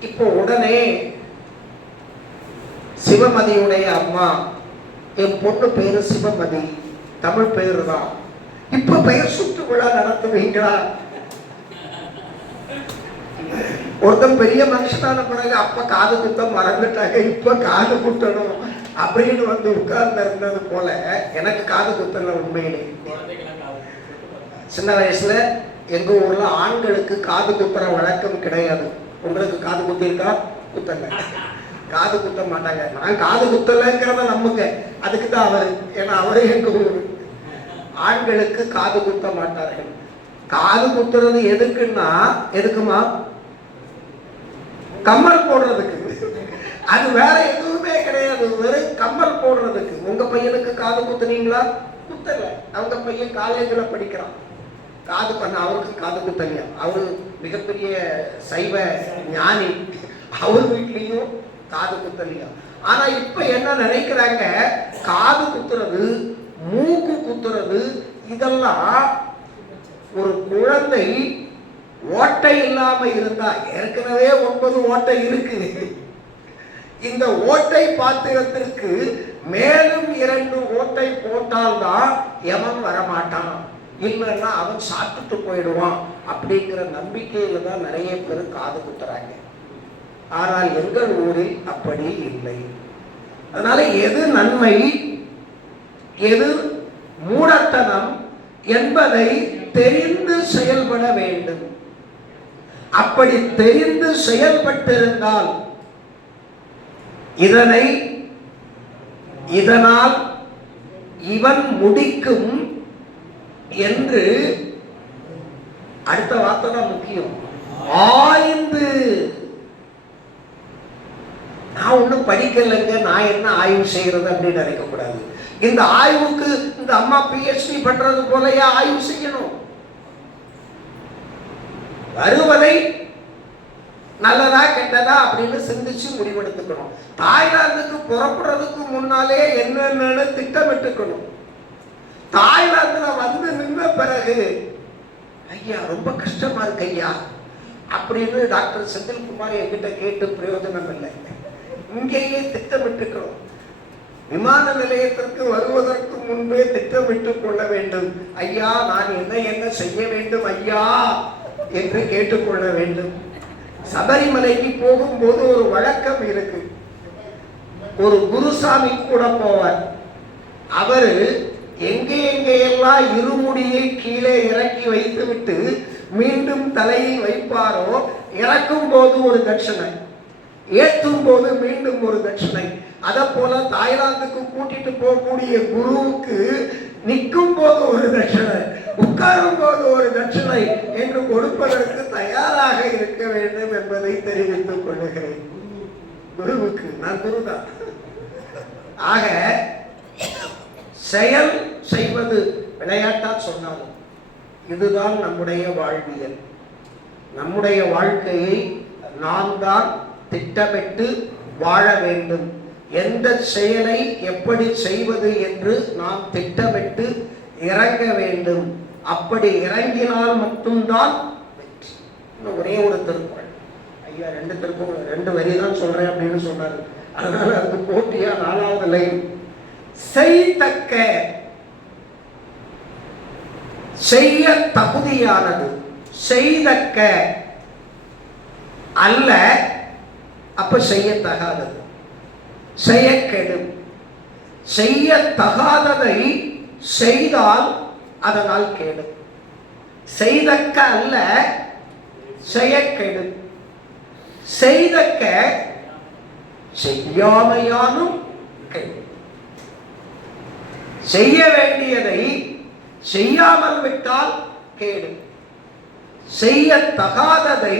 இப்போ உடனே சிவமதியுடைய அம்மா, என் பொண்ணு பேரு சிவமதி, தமிழ் பேரு தான், இப்ப பெயர் சூட்டு விழா நடத்துவீங்களா? ஒருத்தன் பெரிய மனுஷனான பிறகு அப்ப காது குத்தம் மறந்துட்டாங்க, இப்ப காது குத்தணும் அப்படின்னு வந்து உட்கார்ந்து இருந்தது போல எனக்கு காது குத்தல. உண்மையிலே சின்ன வயசுல எங்க ஊர்ல ஆண்களுக்கு காது குத்துற வழக்கம் கிடையாது. உங்களுக்கு காது குத்திருக்கா? குத்தல, காது குத்த மாட்டாங்க. நான் காது குத்தலைங்கிறத நம்புங்க, அதுக்கு தான் அவரு, ஏன்னா அவரே எங்க ஊர். ஆண்களுக்கு காது குத்த மாட்டார்கள். காது குத்துறது எதுக்குன்னா, எதுக்குமா? கம்மல் போடுறதுக்கு. அது வேற எதுவுமே கிடையாது, வெறும் கம்மல் போடுறதுக்கு. உங்க பையனுக்கு காது குத்துனீங்களா? குத்தல. அவங்க பையன் காலேஜ்ல படிக்கிறான், காது பண்ண, அவருக்கு காது குத்தலையா? அவரு மிகப்பெரிய சைவ ஞானி, அவர் வீட்லயும் காது குத்தலையா? ஆனா இப்ப என்ன நினைக்கிறாங்க, காது குத்துறது, மூக்கு குத்துறது, இதெல்லாம் ஒரு குழந்தை ஓட்டை இல்லாம இருந்தா, ஏற்கனவே 9 ஓட்டை இருக்கு, இந்த ஓட்டை பாத்திரத்திற்கு மேலும் 2 ஓட்டை போட்டால்தான் எவன் வரமாட்டான், இல்லைன்னா அவன் சாப்பிட்டு போயிடுவான் அப்படிங்கிற நம்பிக்கையில தான் நிறைய பேர் காது குத்துறாங்க. ஆனால் எங்கள் ஊரில் அப்படி இல்லை. அதனால எது நன்மை எது மூடத்தனம் என்பதை தெரிந்து செயல்பட வேண்டும். அப்படி தெரிந்து செயல்பட்டிருந்தால் இதனால் இவன் முடிக்கும் என்று அடுத்த வார்த்தை தான் முக்கியம். ஆய்ந்து. நான் ஒன்னும் படிக்கலைங்க, நான் என்ன ஆய்வு செய்யறது அப்படின்னு நினைக்க கூடாது. இந்த ஆய்வுக்கு இந்த அம்மா PhD பண்றது போலயா ஆய்வு செய்யணும்? வருவதை நல்லதா கெட்டதா அப்படின்னு சிந்திச்சு முடிவெடுத்துக்கணும். தாய்லாந்துக்கு புறப்படுறதுக்கு முன்னாலே என்னென்னு திட்டமிட்டுக்கணும். தாய்லாந்துல வந்து நின்ற பிறகு ஐயா ரொம்ப கஷ்டமா இருக்கு ஐயா அப்படின்னு டாக்டர் செந்தில்குமார் என்கிட்ட கேட்டு பிரயோஜனம் இல்லை. இங்கேயே திட்டமிட்டுக்கணும். விமான நிலையத்திற்கு வருவதற்கு முன்பே திட்டமிட்டுக் கொள்ள வேண்டும். ஐயா நான் என்ன செய்ய வேண்டும் ஐயா என்று கேட்டுக்கொள்ள வேண்டும். சபரிமலைக்கு போகும்போது ஒரு வழக்கம் இருக்கு. ஒரு குருசாமி கூட போவார். அவரு எங்கெல்லாம் இருமுடியை கீழே இறக்கி வைத்துவிட்டு மீண்டும் தலையில் வைப்பாரோ, இறக்கும் போது ஒரு தட்சணை, ஏற்றும் போது மீண்டும் ஒரு தட்சணை. அதை போல தாய்லாந்துக்கு கூட்டிட்டு போகக்கூடிய குருவுக்கு நிற்கும் போது ஒரு தட்சணை, உட்காரும் போது ஒரு தட்சணை என்று கொடுப்பதற்கு தயாராக இருக்க வேண்டும் என்பதை தெரிவித்துக் கொள்ளுகிறேன். குருவுக்கு நான் குருதான். ஆக செயல் செய்வது விளையாட்டா சொன்னாலும் இதுதான் நம்முடைய வாழ்வியல். நம்முடைய வாழ்க்கையை நாம் தான் திட்டமிட்டு வாழ வேண்டும். எந்த செயலை எப்படி செய்வது என்று நாம் திட்டமிட்டு இறங்க வேண்டும். அப்படி இறங்கினால் மட்டும்தான் வெற்றி. ஒரே ஒரு திருக்குறள் ஐயா, ரெண்டு வரி தான் சொல்றேன் அப்படின்னு சொன்னார். அதனால அதுக்கு போட்டியா 4வது லைன், செய்தக்க செய்ய தகுதியானது, செய்தக்க அல்ல அப்ப செய்யத்தகாதது, செய்ய கெடும். செய்யத்தகாததை செய்தால் அதனால் கெடும். செய்தக்க அல்ல செய்ய கெடும். செய்தக்க செய்யாமையானும் கெடும். செய்ய வேண்டியதை செய்யாமல் விட்டால் கேடு. செய்யத்தகாததை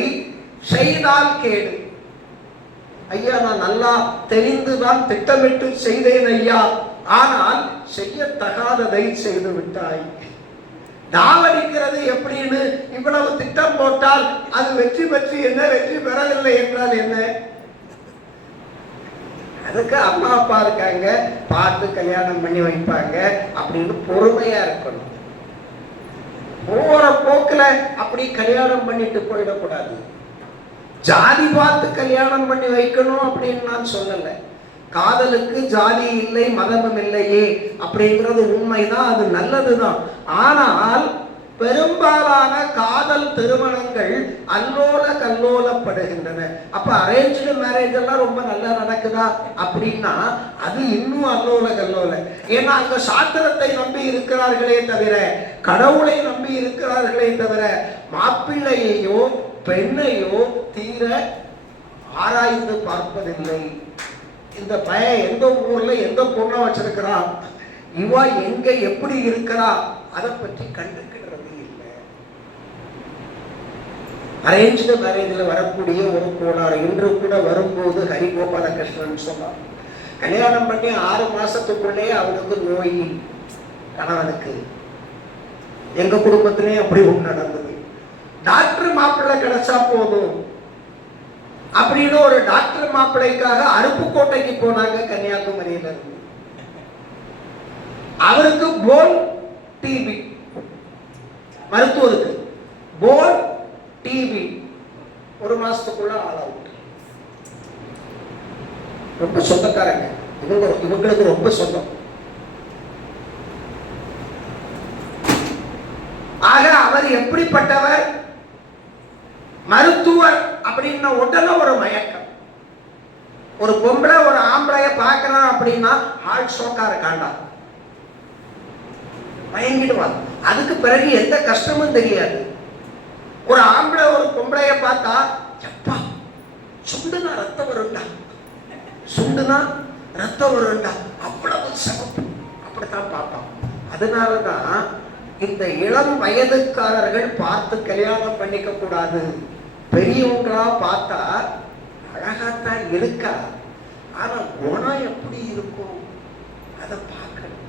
செய்தால் கேடு. ஐயா நான் நல்லா தெரிந்துதான் திட்டமிட்டு செய்தேன் ஐயா, ஆனால் செய்யத்தகாததை செய்து விட்டாய். தாவடிக்கிறது எப்படின்னு இவ்வளவு திட்டம் போட்டால் அது வெற்றி பெற்று என்ன, வெற்றி பெறவில்லை என்றால் என்ன? அதுக்கு அம்மா அப்பா இருக்காங்க, பார்த்து கல்யாணம் பண்ணி வைப்பாங்க அப்படின்னு பொறுமையா இருக்கணும். போற போக்குல அப்படி கல்யாணம் பண்ணிட்டு போயிடக்கூடாது. ஜாதி பார்த்து கல்யாணம் பண்ணி வைக்கணும் அப்படின்னு நான் சொல்லல. காதலுக்கு ஜாதி இல்லை மதமும் இல்லையே அப்படிங்கிறது உண்மைதான், அது நல்லதுதான். ஆனால் பெரும்பாலான காதல் திருமணங்கள் அல்லோல கல்லோலப்படுகின்றன. அப்ப அரேஞ்ச்டு மேரேஜ் எல்லாம் ரொம்ப நல்லா நடக்குதா அப்படின்னா அது இன்னும் அல்லோல கல்லோல. ஏன்னா அங்க சாத்திரத்தை நம்பி இருக்கிறார்களே தவிர, கடவுளை நம்பி இருக்கிறார்களே தவிர, மாப்பிள்ளையோ பெண்ணையோ தீர ஆராய்ந்து பார்ப்பதில்லை. இந்த பையன் எந்த ஊர்ல எந்த பொண்ணை வச்சிருக்கிறான், இவா எங்க எப்படி இருக்கிறா, அதை பற்றி கண்டுக்கிறது இல்லை. அரேஞ்ச்டு மேரேஜ்ல வரக்கூடிய ஒரு கோளாறு இன்று கூட வரும்போது ஹரிகோபாலகிருஷ்ணன் சொன்னார், கல்யாணம் பண்ணி 6 மாசத்துக்குள்ளே அவனுக்கு நோய். கணவனுக்கு எங்க குடும்பத்திலே அப்படி ஒன்று நடந்தது. டாக்டர் மாப்பிள்ளை கிடைச்சா போதும் அப்படின்னு ஒரு டாக்டர் மாப்பிள்ளைக்காக அருப்புக்கோட்டைக்கு போனாங்க கன்னியாகுமரியில இருந்து. அவருக்கு போன் டிபி, மருத்துவருக்கு போன் டிபி 1 மாசத்துக்குள்ள ஆள் அவுட். ரொம்ப சொந்தக்காரங்க இவங்களுக்கு ரொம்ப சொந்தம். ஆக அவர் எப்படிப்பட்டவர்? மருத்துவர் அப்படின்னா உடனே ஒரு மயக்கம். ஒரு பொம்பளை ஒரு ஆம்பளைய பார்க்கறான் அப்படின்னா ஹார்ட் ஷோக்கா இருக்காண்டா, மயங்கிடுவான். அதுக்கு பிறகு எந்த கஷ்டமும் தெரியாது. ஒரு ஆம்பளை ஒரு பொம்பளைய பார்த்தா எப்பா சுண்டுனா ரத்தம் வருண்டா, சுண்டுனா ரத்தம் வருண்டா, அவ்வளவு சிவப்பு. அப்ப அப்படித்தான் பார்ப்பான். அதனாலதான் இந்த இளம் வயதுக்காரர்கள் பார்த்து கல்யாணம் பண்ணிக்க கூடாது. பெரியவங்களா பார்த்தா அழகாத்தான் இருக்கா, ஆனா குணம் எப்படி இருக்கும் அதை பார்க்கணும்.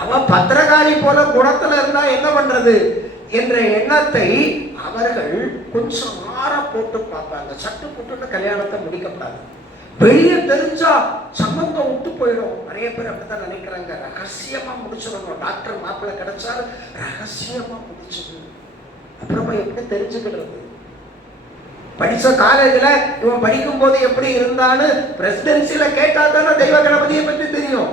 அவ பத்திரகாளி போல குணத்துல இருந்தா என்ன பண்றது என்ற எண்ணத்தை அவர்கள் கொஞ்சம் ஆற போட்டு பார்ப்பாங்க. சட்டு புட்டுன்னு கல்யாணத்தை முடிக்கப்படாது. வெளியே தெரிஞ்சா சம்பந்தம் விட்டு போயிடும். நிறைய பேர் அப்படித்தான் நினைக்கிறாங்க. ரகசியமா முடிச்சிடணும். டாக்டர் மாப்பிள்ளை கிடைச்சாரு, ரகசியமா முடிச்சிடணும். அப்புறமா எப்படி தெரிஞ்சுக்கிறது? படிச்ச காலேஜ்ல இவன் படிக்கும் போது எப்படி இருந்தான்னு பிரசிடென்சில கேட்டா தானே தெய்வ கணபதியை பற்றி தெரியும்.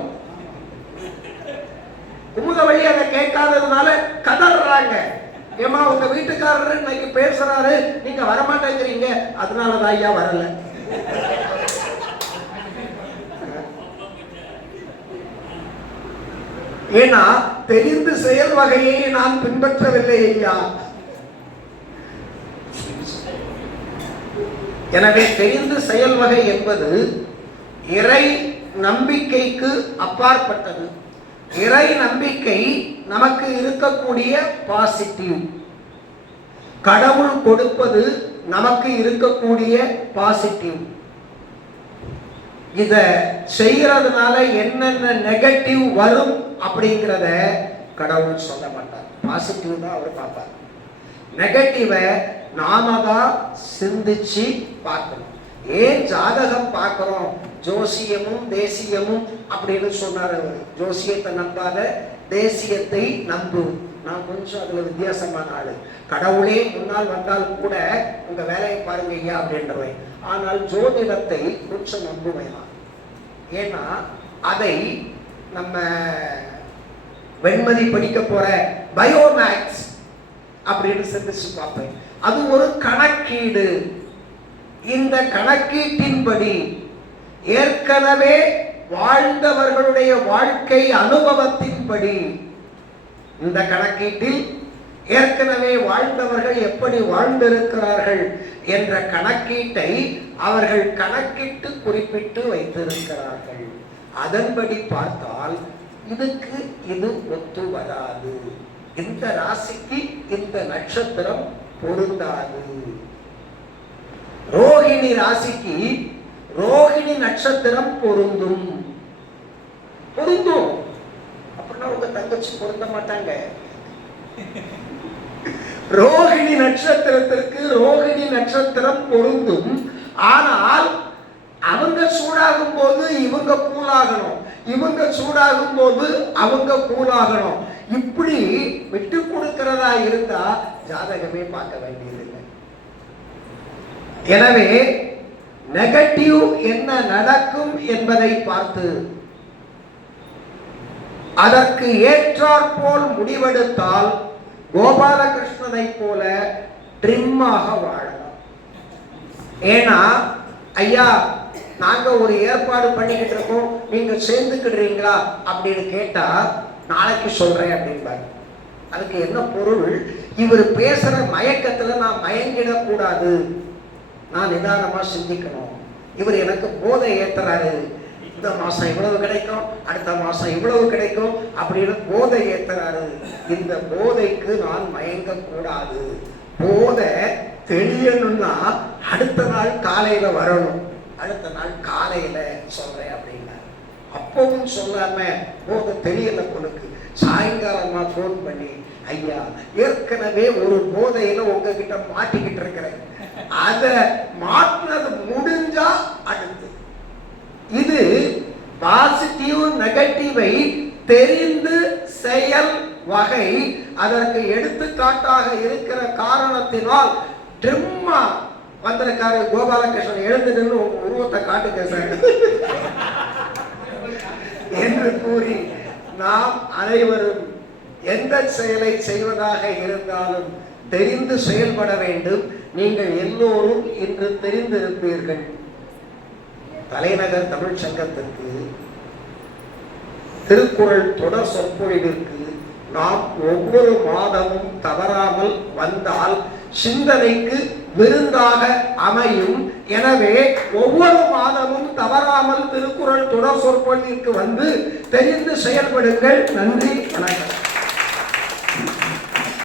குமுத வழி அதை கேட்காததுனால கதறாங்க. ஏமா உங்க வீட்டுக்காரரு இன்னைக்கு பேசுறாரு, நீங்க வரமாட்டேங்கிறீங்க, அதனாலதான் ஐயா வரல. ஏன்னா தெரிந்து செயல் வகையை நான் பின்பற்றவில்லை ஐயா. எனவே தெரிந்து செயல் வகை என்பது இறை நம்பிக்கைக்கு அப்பாற்பட்டது. இறை நம்பிக்கை நமக்கு இருக்கக்கூடிய பாசிட்டிவ். கடவுள் கொடுப்பது நமக்கு இருக்கக்கூடிய பாசிட்டிவ். இத செய்யறதுனால என்னென்ன நெகட்டிவ் வரும் அப்படிங்கிறத கடவுள் சொல்ல மாட்டார். பாசிட்டிவ் தான் அவர் பார்ப்பார். நெகட்டிவை நாம தான் சிந்திச்சு பார்க்கணும். ஏன் ஜாதகம் பார்க்கிறோம்? ஜோசியமும் தேசியமும் அப்படின்னு சொன்னார் அவர். ஜோசியத்தை நம்பாத, தேசியத்தை நம்பு. நான் கொஞ்சம் அதுல வித்தியாசமான ஆளு. கடவுளே முன்னால் வந்தால் கூட உங்க வேலையை பாருங்க ஐயா அப்படின்றவை. ஆனால் ஜோதிடத்தை கொஞ்சம் நம்புவேன். ஏன்னா அதை நம்ம வெண்மதி படிக்க போற பயோமேக்ஸ் அப்படின்னு சிந்திச்சு பார்ப்பேன். அது ஒரு கணக்கீடு. இந்த கணக்கீட்டின்படி ஏற்கனவே வாழ்ந்தவர்களுடைய வாழ்க்கை அனுபவத்தின்படி, இந்த கணக்கீட்டில் ஏற்கனவே வாழ்ந்தவர்கள் எப்படி வாழ்ந்திருக்கிறார்கள் என்ற கணக்கீட்டை அவர்கள் கணக்கிட்டு குறிப்பிட்டு வைத்திருக்கிறார்கள். அதன்படி பார்த்தால் இதுக்கு இது ஒத்து வராது. இந்த ராசிக்கு இந்த நட்சத்திரம் பொருந்தாது. ரோகிணி ராசிக்கு ரோகிணி நட்சத்திரம் பொருந்தும். பொருந்தும் அப்படின்னா உங்க தங்கச்சி பொருந்த மாட்டாங்க. ரோகிணி நட்சத்திரத்திற்கு ரோகிணி நட்சத்திரம் பொருந்தும். ஆனால் அவங்க சூடாகும் போது இவங்க கூலாகணும், இவங்க சூடாகும் போது அவங்க கூலாகணும். இப்படி விட்டு கொடுக்கிறதா இருந்தா ஜாதகமே பார்க்க வேண்டியதில்லை. எனவே நெகட்டிவ் என்ன நடக்கும் என்பதை பார்த்து அதற்கு ஏற்றாற்போல் முடிவெடுத்தால் கோபாலகிருஷ்ணனை போல ட்ரிம்மாக வாழலாம். ஏன்னா ஐயா நாங்க ஒரு ஏற்பாடு பண்ணிக்கிட்டு இருக்கோம், நீங்க சேர்ந்துக்கிடுறீங்களா அப்படின்னு கேட்டா நாளைக்கு சொல்றேன் அப்படின்பாங்க. அதுக்கு என்ன பொருள்? இவர் பேசுற மயக்கத்துல நான் மயங்கிடக்கூடாது, நான் நிதானமா சிந்திக்கணும். இவர் எனக்கு போதை ஏத்துறாரு, இந்த மாசம் இவ்வளவு கிடைக்கும், அடுத்த மாசம் இவ்வளவு கிடைக்கும் அப்படின்னு போதை ஏத்துறாரு. இந்த போதைக்கு நான் மயங்க கூடாது. போதை தெரியணும்னா அடுத்த நாள் காலையில வரணும், அடுத்த நாள் காலையில சொல்றேன் அப்படின்னா. அப்பவும் சொல்லாம போதை தெரியல பொண்ணுக்கு சாயங்காலமா போன் பண்ணி, ஐயா ஏற்கனவே ஒரு போதையில உங்ககிட்ட மாட்டிக்கிட்டு இருக்கிறேன், அத மாற்றினது முடிஞ்சா அடுத்து. இது பாசிட்டிவ் நெகட்டிவை தெரிந்து செயல் வகை அதற்கு எடுத்துக்காட்டாக இருக்கிற காரணத்தினால் ட்ரிம்மா வந்திருக்காரு கோபாலகிருஷ்ணன். எழுந்து நின்று உருவத்தை காட்டுங்க சார் என்று கூறி நாம் அனைவரும் எந்த செயலை செய்வதாக இருந்தாலும் தெரிந்து செயல்பட வேண்டும். நீங்கள் எல்லோரும் இன்று தெரிந்திருப்பீர்கள், தலைநகர் தமிழ் சங்கத்திற்கு திருக்குறள் தொடர் சொற்பொழிவிற்கு நாம் ஒவ்வொரு மாதமும் தவறாமல் வந்தால் சிந்தனைக்கு விருந்தாக அமையும். எனவே ஒவ்வொரு மாதமும் தவறாமல் திருக்குறள் தொடர் சொற்பொழிவுக்கு வந்து தெரிந்து செயல்படுங்கள். நன்றி, வணக்கம்.